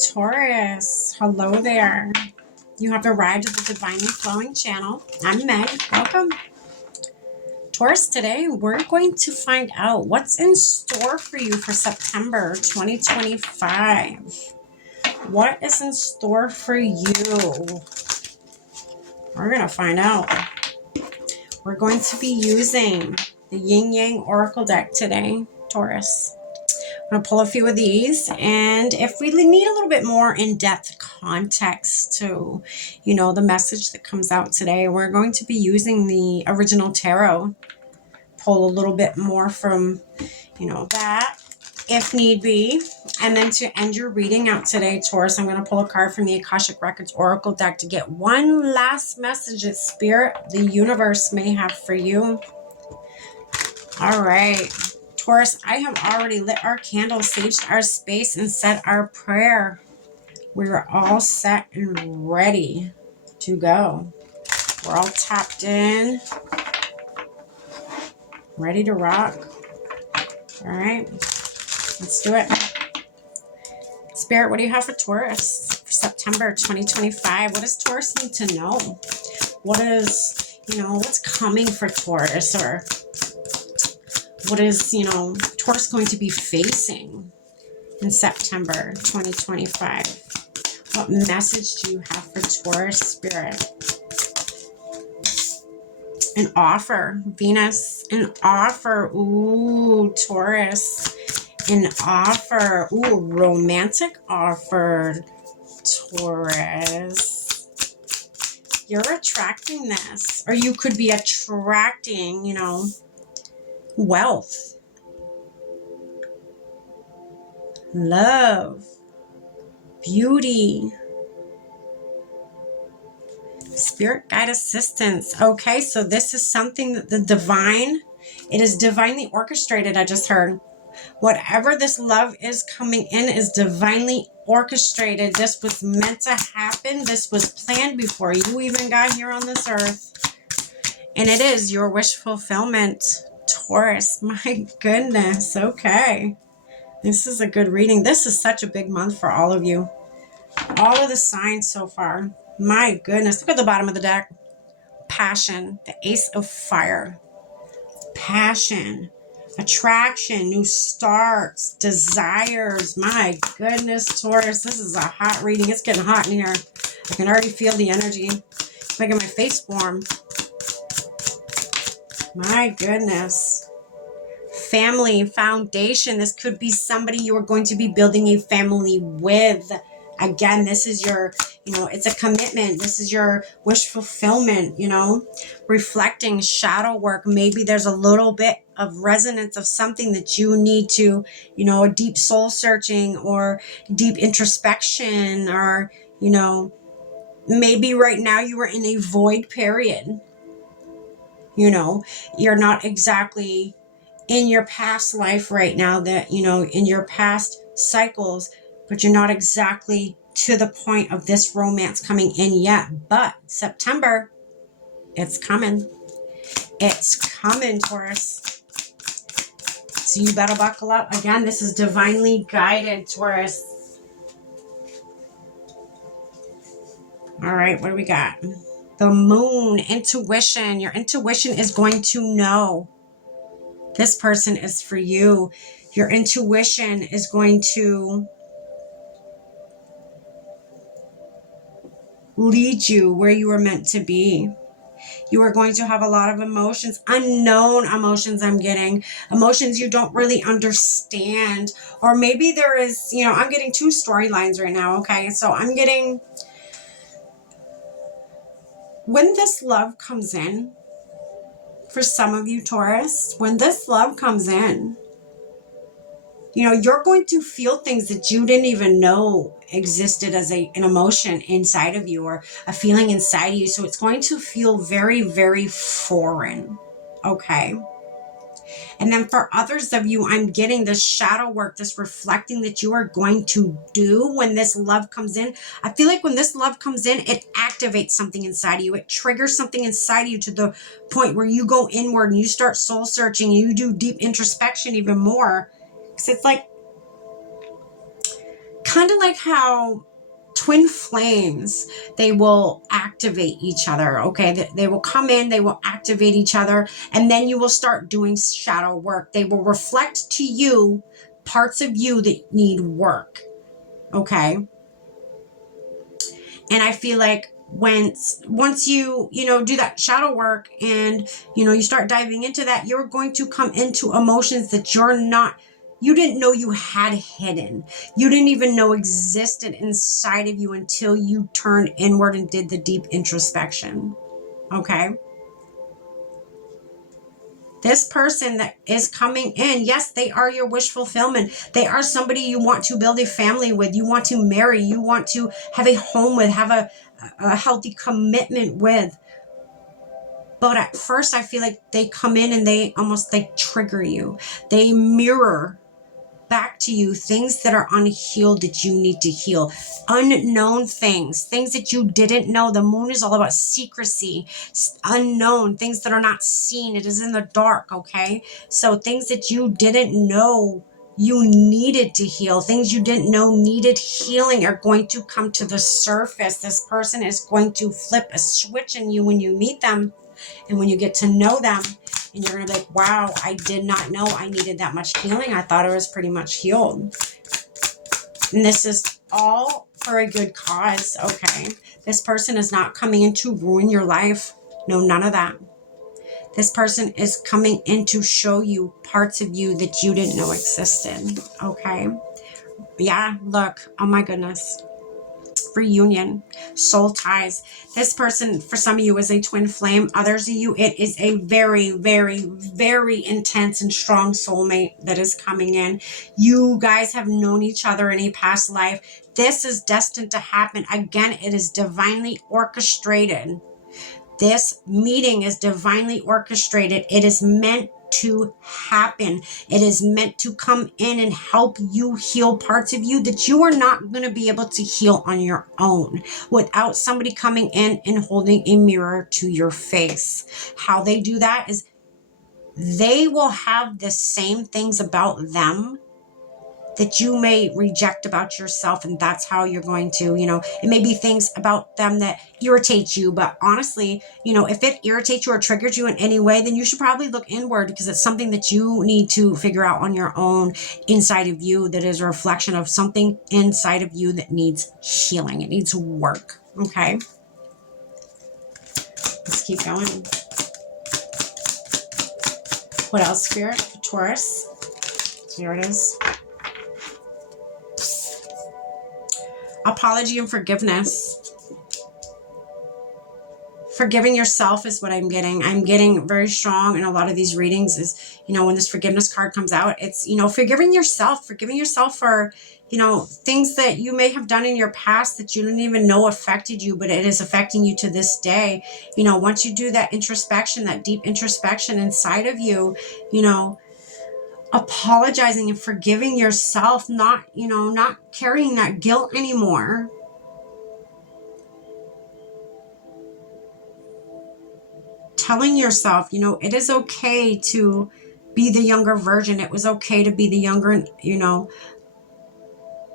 Taurus, hello there. You have arrived at the Divinely Flowing channel. I'm Meg. Welcome. Taurus, today we're going to find out what's in store for you for September 2025. What is in store for you? We're going to find out. We're going to be using the Yin Yang Oracle deck today, Taurus. I'm going to pull a few of these, and if we need a little bit more in-depth context to, the message that comes out today, we're going to be using the original tarot. Pull a little bit more from, that, if need be. And then to end your reading out today, Taurus, I'm going to pull a card from the Akashic Records Oracle deck to get one last message that Spirit, the universe, may have for you. All right. Taurus, I have already lit our candles, saged our space, and said our prayer. We're all set and ready to go. We're all tapped in, ready to rock. All right, let's do it. Spirit, what do you have for Taurus for September 2025? What does Taurus need to know? What is, what's coming for Taurus, or what is, Taurus going to be facing in September 2025? What message do you have for Taurus, Spirit? An offer, Venus, an offer. Ooh, Taurus, an offer. Ooh, romantic offer, Taurus. You're attracting this, or you could be attracting, wealth, love, beauty, spirit guide assistance. Okay, so this is something that it is divinely orchestrated. I just heard whatever this love is coming in is divinely orchestrated. This was meant to happen. This was planned before you even got here on this earth, and it is your wish fulfillment, Taurus. My goodness. Okay, this is a good reading. This is such a big month for all of you. All of the signs so far. My goodness. Look at the bottom of the deck. Passion. The Ace of Fire. Passion. Attraction. New starts. Desires. My goodness, Taurus. This is a hot reading. It's getting hot in here. I can already feel the energy. It's making my face warm. My goodness. Family. Foundation. This could be somebody you are going to be building a family with. Again, this is your, it's a commitment. This is your wish fulfillment, reflecting, shadow work. Maybe there's a little bit of resonance of something that you need to, a deep soul searching or deep introspection, or, maybe right now you are in a void period. You're not exactly in your past life right now, that, in your past cycles, but you're not exactly to the point of this romance coming in yet. But September, it's coming. It's coming, Taurus. So you better buckle up. Again, this is divinely guided, Taurus. All right, what do we got? The Moon, intuition. Your intuition is going to know this person is for you. Your intuition is going to lead you where you are meant to be. You are going to have a lot of emotions, unknown emotions. I'm getting emotions you don't really understand, or maybe there is, I'm getting two storylines right now. Okay, so I'm getting, when this love comes in, for some of you, Taurus, when this love comes in, you're going to feel things that you didn't even know existed as an emotion inside of you, or a feeling inside of you. So it's going to feel very, very foreign. Okay. And then for others of you, I'm getting this shadow work, this reflecting that you are going to do when this love comes in. I feel like when this love comes in, it activates something inside of you. It triggers something inside of you to the point where you go inward and you start soul searching, and you do deep introspection even more. Because it's like kind of like how twin flames, they will activate each other. Okay, they will come in, they will activate each other, and then you will start doing shadow work. They will reflect to you parts of you that need work. Okay, and I feel like once you do that shadow work, and you start diving into that, you're going to come into emotions that you didn't know you had hidden. You didn't even know existed inside of you until you turned inward and did the deep introspection. Okay, this person that is coming in, yes, they are your wish fulfillment. They are somebody you want to build a family with, you want to marry, you want to have a home with, have a healthy commitment with. But at first, I feel like they come in and they almost like trigger you. They mirror back to you things that are unhealed that you need to heal. Unknown things that you didn't know. The moon is all about secrecy, unknown things that are not seen. It is in the dark. Okay, so things that you didn't know you needed to heal, things you didn't know needed healing, are going to come to the surface. This person is going to flip a switch in you when you meet them and when you get to know them. And you're going to be like, wow, I did not know I needed that much healing. I thought it was pretty much healed. And this is all for a good cause, okay? This person is not coming in to ruin your life. No, none of that. This person is coming in to show you parts of you that you didn't know existed, okay? Yeah, look, oh my goodness. Reunion, soul ties. This person, for some of you, is a twin flame. Others of you, it is a very, very, very intense and strong soulmate that is coming in. You guys have known each other in a past life. This is destined to happen. Again, it is divinely orchestrated. This meeting is divinely orchestrated. It is meant to happen. It is meant to come in and help you heal parts of you that you are not going to be able to heal on your own without somebody coming in and holding a mirror to your face. How they do that is they will have the same things about them that you may reject about yourself, and that's how you're going to, it may be things about them that irritate you, but honestly, if it irritates you or triggers you in any way, then you should probably look inward, because it's something that you need to figure out on your own inside of you, that is a reflection of something inside of you that needs healing. It needs work. Okay, let's keep going. What else, Spirit, for Taurus? Here it is. Apology and forgiveness. Forgiving yourself is what I'm getting. I'm getting very strong in a lot of these readings is, when this forgiveness card comes out, it's, forgiving yourself for, things that you may have done in your past that you didn't even know affected you, but it is affecting you to this day. Once you do that introspection, that deep introspection inside of you, apologizing and forgiving yourself, not carrying that guilt anymore. Telling yourself, it is okay to be the younger version. It was okay to be the younger,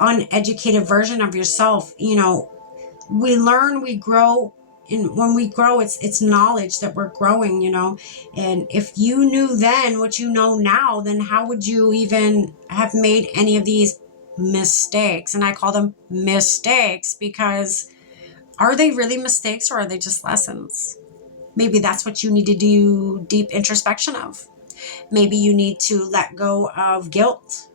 uneducated version of yourself. We learn, we grow. And when we grow, it's knowledge that we're growing, and if you knew then what you know now, then how would you even have made any of these mistakes? And I call them mistakes because are they really mistakes, or are they just lessons? Maybe that's what you need to do deep introspection of. Maybe you need to let go of guilt,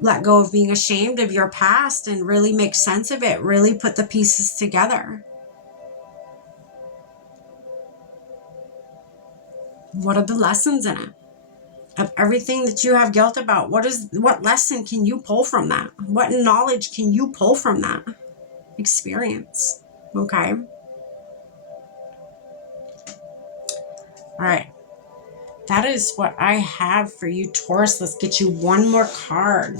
let go of being ashamed of your past and really make sense of it, really put the pieces together. What are the lessons in it? Of everything that you have guilt about, what lesson can you pull from that? What knowledge can you pull from that experience? Okay. All right. That is what I have for you, Taurus. Let's get you one more card.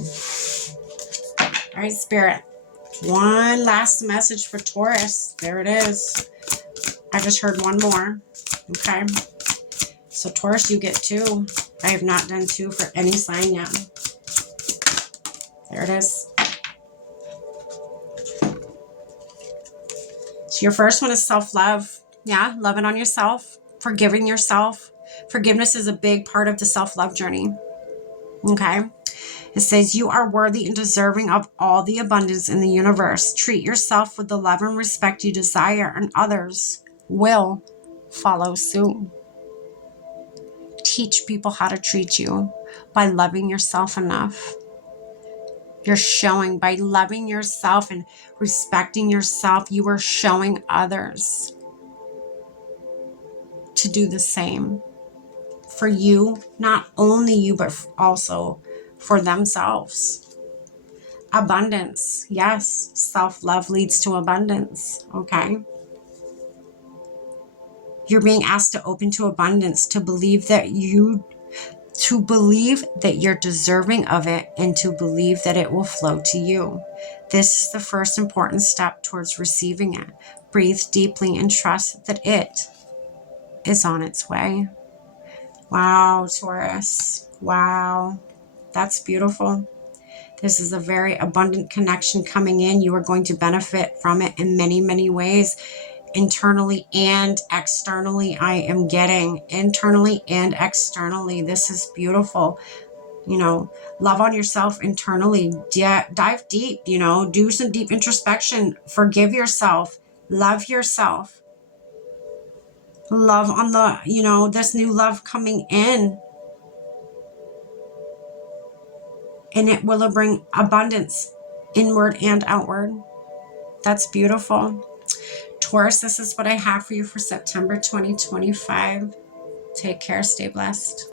All right, Spirit. One last message for Taurus. There it is. I just heard one more. Okay. So Taurus, you get 2. I have not done 2 for any sign yet. There it is. So your first one is self-love. Yeah, loving on yourself, forgiving yourself. Forgiveness is a big part of the self-love journey. Okay. It says you are worthy and deserving of all the abundance in the universe. Treat yourself with the love and respect you desire, and others will follow suit. Teach people how to treat you by loving yourself enough. You're showing, by loving yourself and respecting yourself, you are showing others to do the same for you, not only you, but also for themselves. Abundance. Yes, self-love leads to abundance. Okay. You're being asked to open to abundance, to believe that you're deserving of it, and to believe that it will flow to you. This is the first important step towards receiving it. Breathe deeply and trust that it is on its way. Wow, Taurus. Wow. That's beautiful. This is a very abundant connection coming in. You are going to benefit from it in many, many ways. Internally and externally, I am getting internally and externally. This is beautiful. You know, love on yourself internally. Dive deep, you know, do some deep introspection. Forgive yourself. Love yourself. Love on the, you know, this new love coming in. And it will bring abundance inward and outward. That's beautiful. Taurus, this is what I have for you for September 2025. Take care. Stay blessed.